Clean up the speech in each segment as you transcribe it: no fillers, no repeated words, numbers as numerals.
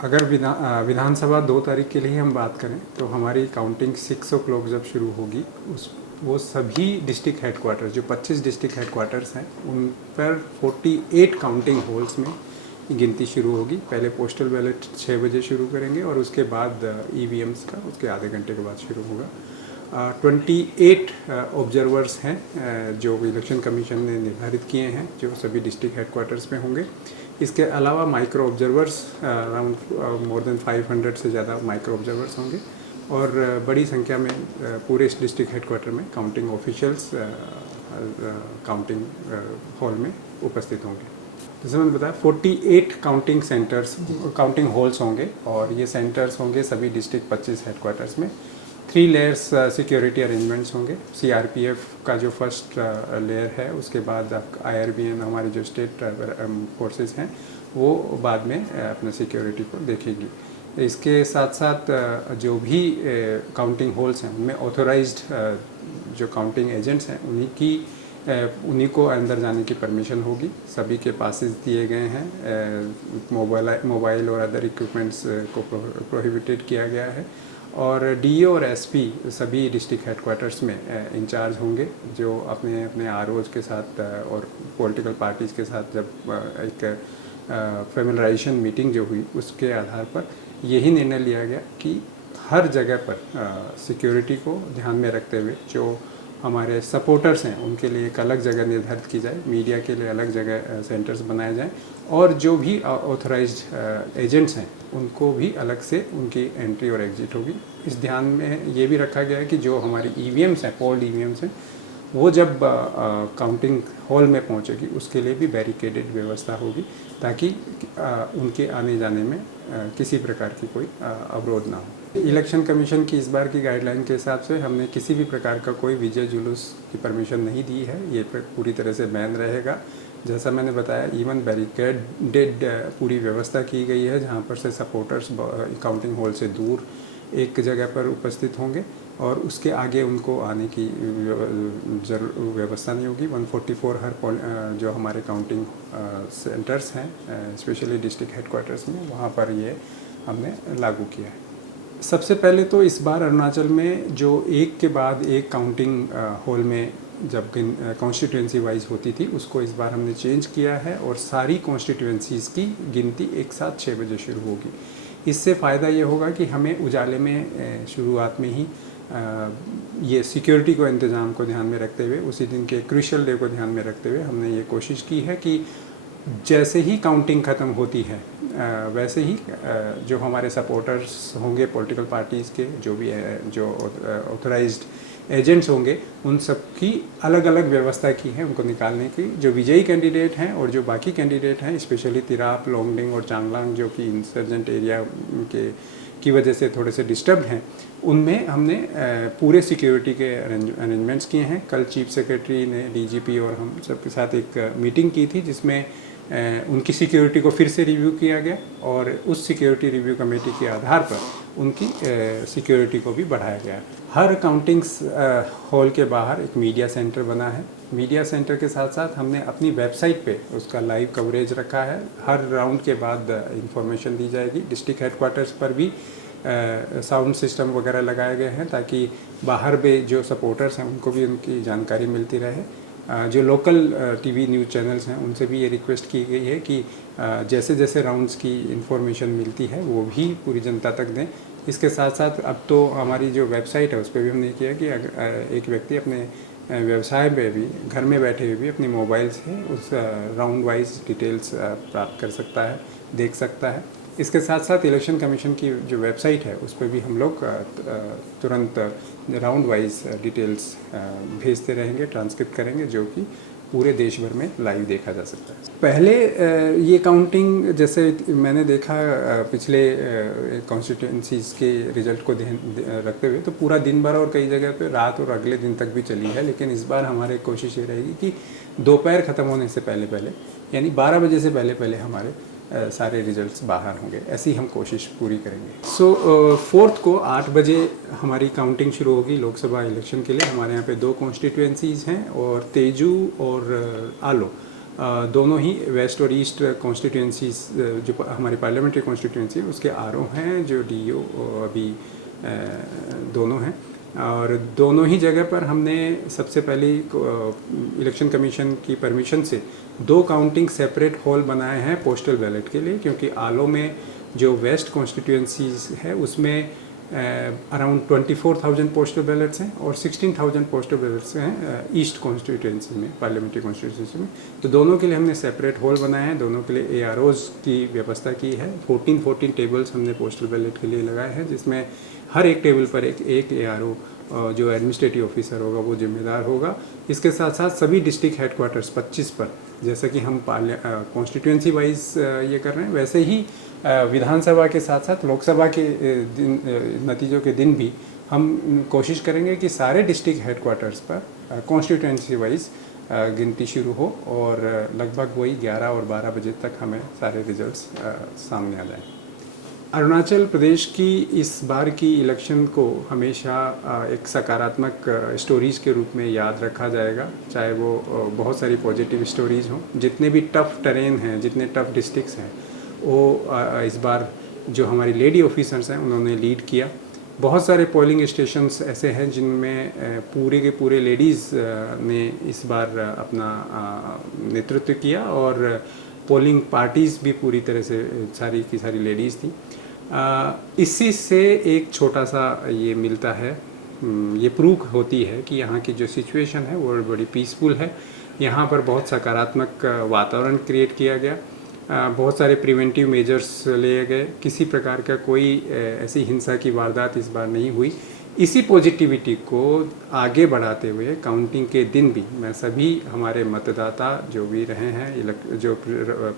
अगर विधानसभा 2 तारीख के लिए हम बात करें तो हमारी काउंटिंग 6 o'clock जब शुरू होगी उस वो सभी डिस्ट्रिक्ट हेडक्वार्टर जो 25 डिस्ट्रिक्ट हेडक्वार्टर्स हैं उन पर 48 काउंटिंग हॉल्स में गिनती शुरू होगी। पहले पोस्टल बैलेट 6 बजे शुरू करेंगे और उसके बाद ईवीएम्स का उसके आधे घंटे के बाद शुरू होगा। 28 ऑब्जर्वर्स हैं जो इलेक्शन कमीशन ने निर्धारित किए हैं जो सभी डिस्ट्रिक्ट हेडक्वार्टर्स में होंगे। इसके अलावा micro observers around more than 500 से ज़्यादा माइक्रो ऑब्जर्वर्स होंगे और बड़ी संख्या में पूरे इस डिस्ट्रिक्ट हेडक्वार्टर में काउंटिंग ऑफिशियल्स काउंटिंग हॉल में उपस्थित होंगे। जैसे मैंने बताया 48 काउंटिंग सेंटर्स काउंटिंग हॉल्स होंगे और ये सेंटर्स होंगे सभी डिस्ट्रिक्ट 25 हेडक्वार्टर्स में। 3 लेयर्स सिक्योरिटी अरेंजमेंट्स होंगे। सीआरपीएफ का जो फर्स्ट लेयर है उसके बाद आईआरबीएन हमारे जो स्टेट फोर्सेस हैं वो बाद में अपना सिक्योरिटी को देखेगी। इसके साथ साथ जो भी काउंटिंग हॉल्स हैं उनमें ऑथोराइज्ड जो काउंटिंग एजेंट्स हैं उन्हीं को अंदर जाने की परमिशन होगी। सभी के पासेस दिए गए हैं। मोबाइल और अदर इक्विपमेंट्स को प्रोहिबिटेड किया गया है और डीओ और एसपी सभी डिस्ट्रिक्ट हेडक्वार्टर्स में इंचार्ज होंगे जो अपने अपने आरओज के साथ और पॉलिटिकल पार्टीज़ के साथ जब एक फेमिलराइजेशन मीटिंग जो हुई उसके आधार पर यही निर्णय लिया गया कि हर जगह पर सिक्योरिटी को ध्यान में रखते हुए जो हमारे सपोर्टर्स हैं उनके लिए एक अलग जगह निर्धारित की जाए, मीडिया के लिए अलग जगह सेंटर्स बनाए जाएं और जो भी ऑथराइज्ड एजेंट्स हैं उनको भी अलग से उनकी एंट्री और एग्जिट होगी। इस ध्यान में ये भी रखा गया है कि जो हमारी ईवीएम्स हैं पोल ईवीएम्स हैं वो जब काउंटिंग हॉल में पहुंचेगी उसके लिए भी बैरिकेडेड व्यवस्था होगी ताकि उनके आने जाने में किसी प्रकार की कोई अवरोध ना हो। इलेक्शन कमीशन की इस बार की गाइडलाइन के हिसाब से हमने किसी भी प्रकार का कोई विजय जुलूस की परमिशन नहीं दी है। ये पूरी तरह से बैन रहेगा। जैसा मैंने बताया इवन बैरिकेडेड पूरी व्यवस्था की गई है जहाँ पर से सपोर्टर्स काउंटिंग हॉल से दूर एक जगह पर उपस्थित होंगे और उसके आगे उनको आने की व्यवस्था नहीं होगी। 144 हर जो हमारे काउंटिंग सेंटर्स हैं स्पेशली डिस्ट्रिक्ट हेडक्वार्टर्स में वहाँ पर ये हमने लागू किया है। सबसे पहले तो इस बार अरुणाचल में जो एक के बाद एक काउंटिंग हॉल में जब कॉन्स्टिट्यूंसी वाइज होती थी उसको इस बार हमने चेंज किया है और सारी कॉन्स्टिट्यूंसीज़ की गिनती एक साथ 6 बजे शुरू होगी। इससे फ़ायदा ये होगा कि हमें उजाले में शुरुआत में ही ये सिक्योरिटी को इंतज़ाम को ध्यान में रखते हुए उसी दिन के क्रूशियल डे को ध्यान में रखते हुए हमने ये कोशिश की है कि जैसे ही काउंटिंग ख़त्म होती है वैसे ही जो हमारे सपोर्टर्स होंगे पॉलिटिकल पार्टीज़ के जो भी जो ऑथराइज्ड एजेंट्स होंगे उन सब की अलग अलग व्यवस्था की है उनको निकालने की। जो विजयी कैंडिडेट हैं और जो बाकी कैंडिडेट हैं स्पेशली तिराप, लोंगडिंग और चांगलांग जो कि इंसर्जेंट एरिया की वजह से थोड़े से डिस्टर्ब हैं उनमें हमने पूरे सिक्योरिटी के अरेंजमेंट्स किए हैं। कल चीफ सेक्रेटरी ने डीजीपी और हम सबके साथ एक मीटिंग की थी जिसमें उनकी सिक्योरिटी को फिर से रिव्यू किया गया और उस सिक्योरिटी रिव्यू कमेटी के आधार पर उनकी सिक्योरिटी को भी बढ़ाया गया। हर काउंटिंग हॉल के बाहर एक मीडिया सेंटर बना है। मीडिया सेंटर के साथ साथ हमने अपनी वेबसाइट पे उसका लाइव कवरेज रखा है। हर राउंड के बाद इंफॉर्मेशन दी जाएगी। डिस्ट्रिक्ट हेडक्वार्टर्स पर भी साउंड सिस्टम वगैरह लगाए गए हैं ताकि बाहर भी जो सपोर्टर्स हैं उनको भी उनकी जानकारी मिलती रहे। जो लोकल टीवी न्यूज़ चैनल्स हैं उनसे भी ये रिक्वेस्ट की गई है कि जैसे जैसे राउंड्स की इंफॉर्मेशन मिलती है वो भी पूरी जनता तक दें। इसके साथ साथ अब तो हमारी जो वेबसाइट है उस पर भी हमने किया कि अगर एक व्यक्ति अपने व्यवसाय में भी घर में बैठे हुए भी अपने मोबाइल से उस राउंड वाइज डिटेल्स प्राप्त कर सकता है, देख सकता है। इसके साथ साथ इलेक्शन कमीशन की जो वेबसाइट है उस पर भी हम लोग तुरंत राउंड वाइज डिटेल्स भेजते रहेंगे, ट्रांसक्रिप्ट करेंगे जो कि पूरे देश भर में लाइव देखा जा सकता है। पहले ये काउंटिंग जैसे मैंने देखा पिछले कॉन्स्टिट्यूंसीज़ के रिजल्ट को ध्यान रखते हुए तो पूरा दिन भर और कई जगह पे रात और अगले दिन तक भी चली है। लेकिन इस बार हमारी कोशिश ये रहेगी कि दोपहर ख़त्म होने से पहले पहले यानी 12 बजे से पहले पहले हमारे सारे रिजल्ट्स बाहर होंगे। ऐसी हम कोशिश पूरी करेंगे। 4th को 8 बजे हमारी काउंटिंग शुरू होगी लोकसभा इलेक्शन के लिए। हमारे यहाँ पे 2 कॉन्स्टिट्यूएंसीज़ हैं और तेजू और आलो दोनों ही वेस्ट और ईस्ट कॉन्स्टिट्यूंसीज जो हमारी पार्लियामेंट्री कॉन्स्टिट्यूंसी उसके आरओ हैं, जो डीओ अभी दोनों हैं। और दोनों ही जगह पर हमने सबसे पहले इलेक्शन कमीशन की परमिशन से 2 काउंटिंग सेपरेट हॉल बनाए हैं पोस्टल बैलेट के लिए, क्योंकि आलो में जो वेस्ट कॉन्स्टिट्यूंसीज है उसमें अराउंड 24,000 पोस्टल बैलेट्स हैं और 16,000 पोस्टल बैलेट्स हैं ईस्ट कॉन्स्टिट्यूंसी में, पार्लियामेंट्री कॉन्स्टिट्यूंसी में। तो दोनों के लिए हमने सेपरेट हॉल बनाए हैं, दोनों के लिए AROs की व्यवस्था की है। 14 टेबल्स हमने पोस्टल बैलेट के लिए लगाए हैं, जिसमें हर एक टेबल पर एक ARO जो एडमिनिस्ट्रेटिव ऑफिसर होगा वो जिम्मेदार होगा। इसके साथ साथ सभी डिस्ट्रिक्ट हेडक्वार्टर्स 25 पर, जैसा कि हम कॉन्स्टिट्यूंसी वाइज ये कर रहे हैं, वैसे ही विधानसभा के साथ साथ लोकसभा के नतीजों के दिन भी हम कोशिश करेंगे कि सारे डिस्ट्रिक्ट हेडक्वार्टर्स पर कॉन्स्टिट्यूंसी वाइज गिनती शुरू हो और लगभग वही 11 और 12 बजे तक हमें सारे रिजल्ट्स सामने आ जाएं। अरुणाचल प्रदेश की इस बार की इलेक्शन को हमेशा एक सकारात्मक स्टोरीज़ के रूप में याद रखा जाएगा, चाहे वो बहुत सारी पॉजिटिव स्टोरीज़ हों। जितने भी टफ़ टेरेन हैं, जितने टफ़ डिस्ट्रिक्ट्स हैं, वो इस बार जो हमारी लेडी ऑफिसर्स हैं उन्होंने लीड किया। बहुत सारे पोलिंग स्टेशंस ऐसे हैं जिनमें पूरे के पूरे लेडीज़ ने इस बार अपना नेतृत्व किया और पोलिंग पार्टीज़ भी पूरी तरह से सारी की सारी लेडीज़ थी। इसी से एक छोटा सा ये मिलता है, ये प्रूफ होती है कि यहाँ की जो सिचुएशन है वो बड़ी पीसफुल है। यहाँ पर बहुत सकारात्मक वातावरण क्रिएट किया गया, बहुत सारे प्रिवेंटिव मेजर्स लिए गए, किसी प्रकार का कोई ऐसी हिंसा की वारदात इस बार नहीं हुई। इसी पॉजिटिविटी को आगे बढ़ाते हुए काउंटिंग के दिन भी मैं सभी हमारे मतदाता जो भी रहे हैं, जो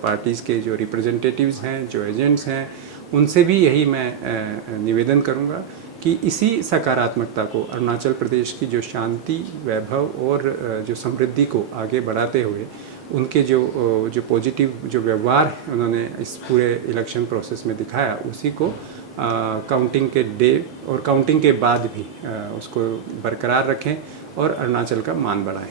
पार्टीज़ के जो रिप्रेजेंटेटिव्स हैं, जो एजेंट्स हैं, उनसे भी यही मैं निवेदन करूंगा कि इसी सकारात्मकता को, अरुणाचल प्रदेश की जो शांति, वैभव और जो समृद्धि को आगे बढ़ाते हुए उनके जो पॉजिटिव जो व्यवहार उन्होंने इस पूरे इलेक्शन प्रोसेस में दिखाया, उसी को काउंटिंग के डे और काउंटिंग के बाद भी उसको बरकरार रखें और अरुणाचल का मान बढ़ाएं।